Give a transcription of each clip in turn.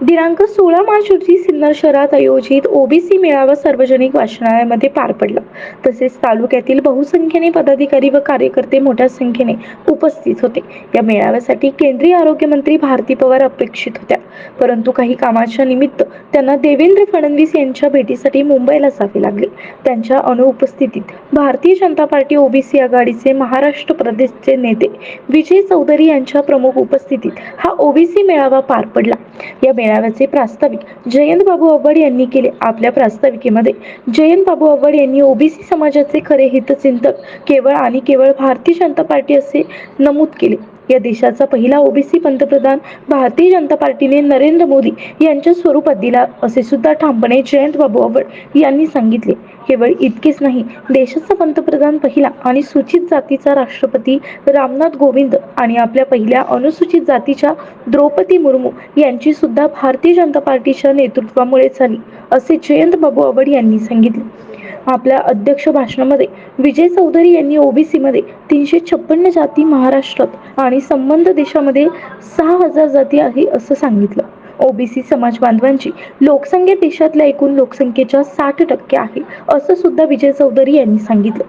दिनांक सोळा मार्च रोजी सिन्नर शहरात आयोजित ओबीसी मेळावा सार्वजनिक वाचनालयामध्ये पार पडला. तसेच तालुक्यातील बहुसंख्येने पदाधिकारी व कार्यकर्ते मोठ्या संख्येने उपस्थित होते. या मेळाव्यासाठी केंद्रीय आरोग्य मंत्री भारती पवार अपेक्षित होत्या. परंतु काही कामाच्या निमित्त त्यांना देवेंद्र फडणवीस यांच्या भेटीसाठी मुंबईला जावे लागले. त्यांच्या अनुपस्थितीत भारतीय जनता पार्टी ओबीसी आघाडीचे महाराष्ट्र प्रदेशचे नेते विजय चौधरी यांच्या प्रमुख उपस्थितीत हा ओबीसी मेळावा पार पडला. या मेळाव्याचे प्रास्ताविक. जयंत बाबू आव्हाड यांनी केले आपल्या प्रास्ताविकेमध्ये. जयंत बाबू आव्हाड यांनी ओबीसी समाजाचे खरे हितचिंतक केवळ आणि केवळ भारतीय जनता पार्टी असे नमूद केले. या देशाचा पहिला ओबीसी पंतप्रधान भारतीय जनता पार्टीने नरेंद्र मोदी यांच्या स्वरूपात दिला असे सुद्धा ठामपणे जयंत बाबू आवड यांनी सांगितले. केवळ इतकेच नाही देशाचा पंतप्रधान पहिला आणि सूचित जातीचा राष्ट्रपती रामनाथ गोविंद आणि आपल्या पहिल्या अनुसूचित जातीच्या द्रौपदी मुर्मू यांची सुद्धा भारतीय जनता पार्टीच्या नेतृत्वामुळे झाली असे जयंत बाबू आवड यांनी सांगितले. आपल्या अध्यक्ष भाषणामध्ये विजय चौधरी यांनी ओबीसी मध्ये तीनशे छप्पन्न जाती महाराष्ट्रात आणि संबंध देशामध्ये सहा हजार जाती आहे असं सांगितलं. ओबीसी समाज बांधवांची लोकसंख्या देशातल्या एकूण लोकसंख्येच्या साठ टक्के आहे असं सुद्धा विजय चौधरी यांनी सांगितलं.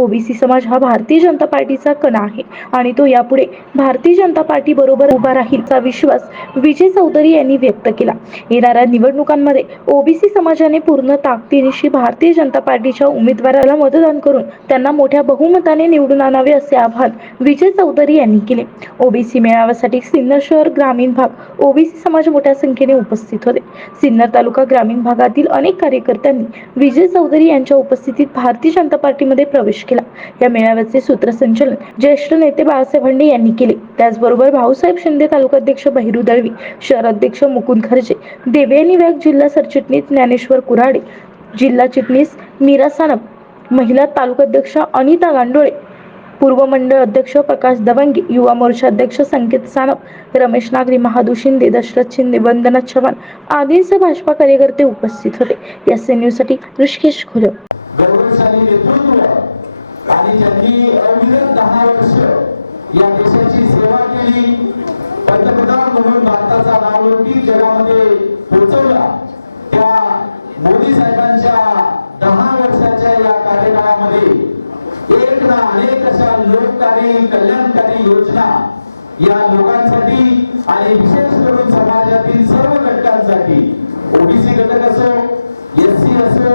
ओबीसी समाज हा भारतीय जनता पार्टीचा कणा आहे आणि तो यापुढे भारतीय जनता पार्टी बरोबर उभा राहीलचा विश्वास विजय चौधरी यांनी व्यक्त केला. येणाऱ्या निवडणुकांमध्ये ओबीसी समाजाने पूर्ण ताकदीनिशी भारतीय जनता पार्टीच्या उमेदवाराला मतदान करून त्यांना मोठ्या बहुमताने निवडून आणावे असे आवाहन विजय चौधरी यांनी केले. ओबीसी मेळाव्यासाठी सिन्नर शहर ग्रामीण भाग ओबीसी समाज मोठ्या संख्येने उपस्थित होते. सिन्नर तालुका ग्रामीण भागातील अनेक कार्यकर्त्यांनी विजय चौधरी यांच्या उपस्थितीत भारतीय जनता पार्टीमध्ये प्रवेश केला. या मेळाव्याचे सूत्रसंचालन ज्येष्ठ नेते बाळासाहेब हंडे यांनी केले. त्याचबरोबर भाऊसाहेब शिंदे तालुकाध्यक्ष बहिरू दळवी शहराध्यक्ष मुकुंद खर्जे देवयानी व्याग जिल्हा सरचिटणीस ज्ञानेश्वर कुऱ्हाडे जिल्हा चिटणीस मीरा सानप महिला तालुकाध्यक्ष अनिता गांडोळे पूर्व मंडळ अध्यक्ष प्रकाश दवंगी युवा मोर्चा अध्यक्ष संकेत सानप रमेश नागरी महादू शिंदे दशरथ शिंदे वंदना चव्हाण आदींसह भाजपा कार्यकर्ते उपस्थित होते. या एन न्यूजसाठी ऋषिकेश खोले आणि त्यांनी अविरत दहा वर्ष या देशाची सेवा केली. पंतप्रधान म्हणून भारताचा नावलौकिक जगामध्ये पोहोचवला. त्या मोदी साहेब दहा वर्षाच्या या कार्यकाळामध्ये एक ना अनेक अशा लोककारी कल्याणकारी योजना या लोकांसाठी आणि विशेष करून समाजातील सर्व घटकांसाठी. ओबीसी घटक असो एस सी असो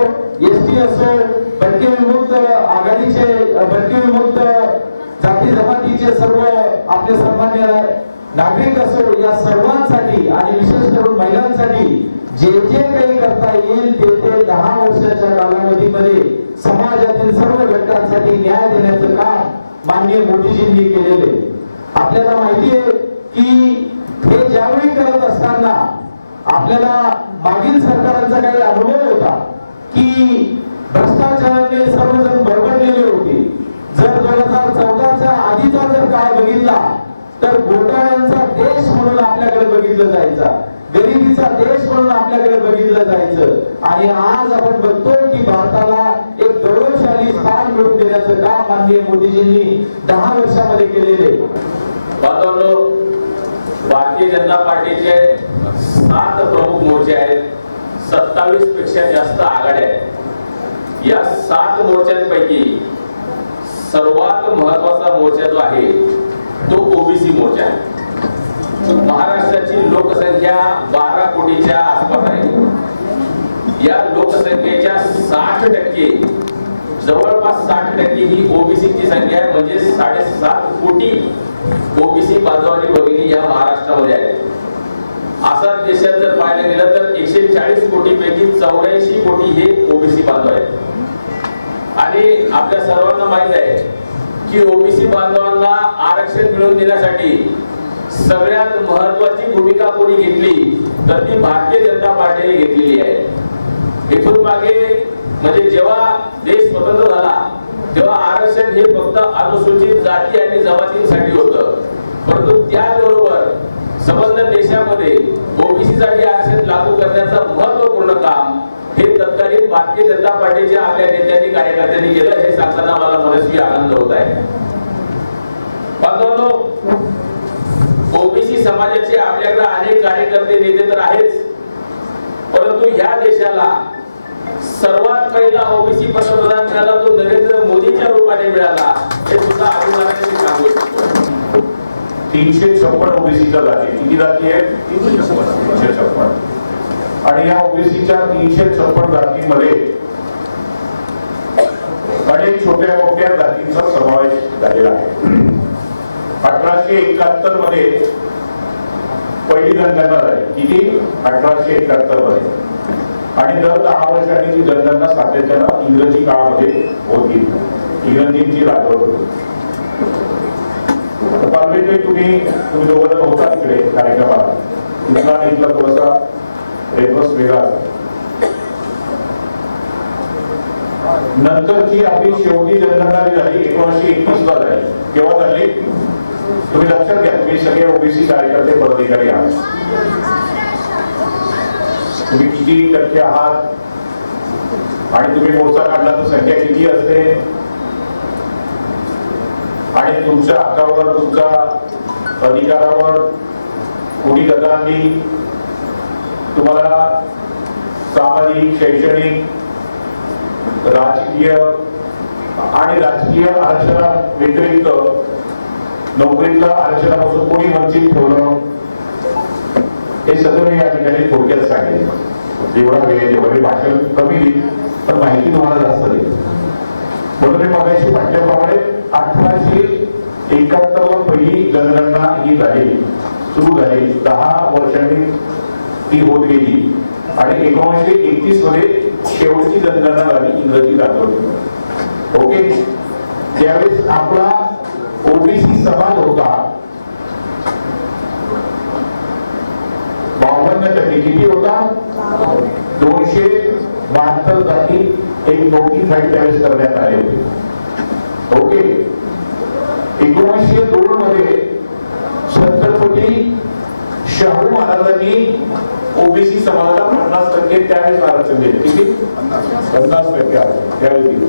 एस टी असो भटके विमुक्त आघाडीचे भटके विमुक्त जाती जमातीचे सर्व आपले सन्मान्य नागरिक असो या सर्वांसाठी आणि विशेष करून महिलांसाठी जे जे काही करता येईल ते ते दहा वर्षाच्या कालावधीमध्ये समाजातील सर्व घटकांसाठी न्याय देण्याचं काम माननीय मोदीजींनी केलेले. आपल्याला माहिती आहे की हे ज्यावेळी करत असताना आपल्याला मागील सरकारांचा काही अनुभव होता की भ्रष्टाचाराने सर्वजण बरबडलेले होते. जर दोन हजार चौदाचा आधीचा जर काळ बघितला तर घोटाळ्यांचा देश म्हणून आपल्याकडे बघितलं जायचा. गरिबीचा देश म्हणून आपल्याकडे बघितलं जायचं. आणि आज आपण बघतो की भारताला माननीय मोदीजींनी दहा वर्षामध्ये केलेले. भारतीय जनता पार्टीचे सात प्रमुख मोर्चे आहेत. सत्तावीसपेक्षा जास्त आघाड्या आहेत. या सात मोर्चांपैकी सर्वात महत्त्वाचा मोर्चा जो आहे तो ओबीसी मोर्चा आहे. महाराष्ट्राची लोकसंख्या बारा कोटीच्या आसपास आहे. या लोकसंख्येच्या साठ टक्के जवळपास साठ टक्के ही ओबीसीची संख्या आहे म्हणजे साडेसात कोटी ओबीसी बांधवांनी भगिनी या महाराष्ट्रामध्ये आहेत असा देशात जर पाहायला गेलं तर एकशे चाळीस कोटी पैकी चौऱ्याऐंशी कोटी हे ओबीसी बांधव आहेत. आणि आपल्या सर्वांना माहीत आहे की ओबीसी बांधवांना आरक्षण मिळवून देण्यासाठी सगळ्यात महत्वाची भूमिका कोणी घेतली तर ती भारतीय जनता पार्टीने घेतलेली आहे. इथून मागे म्हणजे जेव्हा देश स्वतंत्र झाला तेव्हा आरक्षण हे फक्त अनुसूचित जाती आणि जमातींसाठी होतं. परंतु त्याचबरोबर संबंध देशामध्ये ओबीसी साठी आरक्षण लागू करण्याचं महत्त्वपूर्ण काम हे तत्कालीन भारतीय जनता पार्टीच्या आपल्या नेत्यांनी कार्यकर्त्यांनी केलं हे सांगताना मला मनस्वी आनंद होत आहे. ओबीसी समाजाचे आपल्याकडे अनेक कार्यकर्ते नेते तर आहेच. परंतु ह्या देशाला सर्वात पहिला ओबीसी पंतप्रधान मिळाला तो नरेंद्र मोदीच्या रूपाने मिळाला. हे सुद्धा अभिमानाने सांगू शकतो तीनशे छप्पन ओबीसीच्या जाती किती जाती आहेत तीनशे छप्पन. आणि या ओबीसीच्या तीनशे छप्पन जातीमध्ये अनेक छोट्या मोठ्या जातींचा समावेश झालेला आहे. अठराशे एकाहत्तरमध्ये पहिली जनगणना झाली. किती? अठराशे एकाहत्तरमध्ये. आणि दर दहा वर्षांनी ती जनगणना सातत्यानं इंग्रजी काळामध्ये होत गेली. इंग्रजींची राजवट होती पालवेचे तुम्ही तुम्ही दोघं जण होता तिकडे कार्यक्रमात तिथला इथला थोडासा रेफरन्स वेगळा आहे. नंतरची आपली शेवटी जनगणना झाली एकोणीसशे एकवीस ला झाली. केव्हा झाली? तुम्ही लक्षात घ्या तुम्ही सगळे ओबीसी कार्यकर्ते पदाधिकारी आहात तुम्ही किती टक्के आहात? आणि तुम्ही मोर्चा काढला तर संख्या किती असते? आणि तुमच्या हक्कावर तुमच्या अधिकारावर कोणी गजांनी तुम्हाला सामाजिक शैक्षणिक राजकीय आणि राजकीय आरक्षणा व्यतिरिक्त नोकरीतल्या आरक्षणापासून कोणी वंचित ठेवलं हे सगळं या ठिकाणी थोडक्यात सांगेल. जेवढा वेळ आहे भाषण कमी देईल पण माहिती तुम्हाला जास्त देईल म्हणून मी मगाशी म्हटल्याप्रमाणे अठराशे एकाहत्तर ला पहिली जनगणना ही झाली. सुरू झाली. दहा वर्षांनी ती होत गेली. आणि एकोणीसशे एकतीसमध्ये शेवटची जनगणना झाली इंग्रजी दाखवली. ओके? त्यावेळेस आपला ओबीसी समाज होता बावन्न किती होता. दोनशे बहात्तर जाती एक नोटिफाईड त्यावेळेस करण्यात आले होते. ओके एकोणीसशे दोन मध्ये छत्रपती शाहू महाराजांनी ओबीसी समाजाला पन्नास टक्के त्यावेळेस आरक्षण दिले. किती? पन्नास टक्के आरक्षण. त्यावेळेस दिलं.